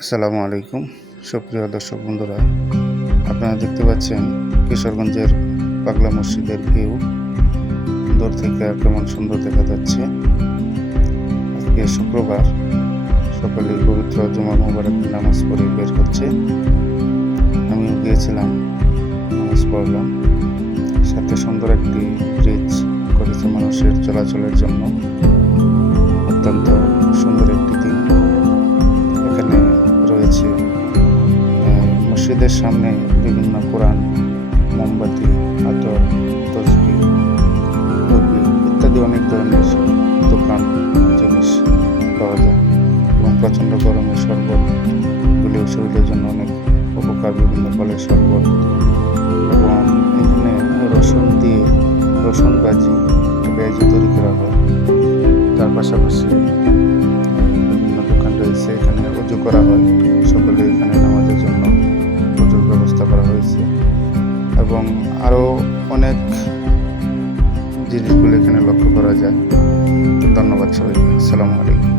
আসসালামু আলাইকুম সুপ্রিয় দর্শক বন্ধুরা, আপনারা দেখতে পাচ্ছেন কিশোরগঞ্জের পাগলা মসজিদের ভিউ। দূর থেকে কেমন সুন্দর দেখা যাচ্ছে। আজকে শুক্রবার সকালে পবিত্র জুমা মুবারক নামাজ পড়ে বের হচ্ছে। আমিও গিয়েছিলাম, নামাজ পড়লাম। সাথে সুন্দর একটি ব্রিজ করেছে মানুষের চলাচলের জন্য। অত্যন্ত সুন্দর একটি দিন। এখানে রয়েছে মসজিদের সামনে বিভিন্ন কোরআন, মোমবাতি, আতর, তসবিহ, টুপি ইত্যাদি অনেক ধরনের দোকান জিনিস পাওয়া যায় এবং প্রচণ্ড গরমে শরবত গুলিও শরীরের জন্য অনেক উপকার। বিভিন্ন ফলের শরবত এবং এখানে রসুন বাজি পেঁয়াজি তৈরি করা হয়। তার পাশাপাশি বিভিন্ন দোকান রয়েছে। এখানে উজু করা হয়, সকলে এখানে নামাজের জন্য উজুর ব্যবস্থা করা হয়েছে এবং আরও অনেক জিনিসগুলো এখানে লক্ষ্য করা যায়। ধন্যবাদ সবাইকে। আসসালামু আলাইকুম।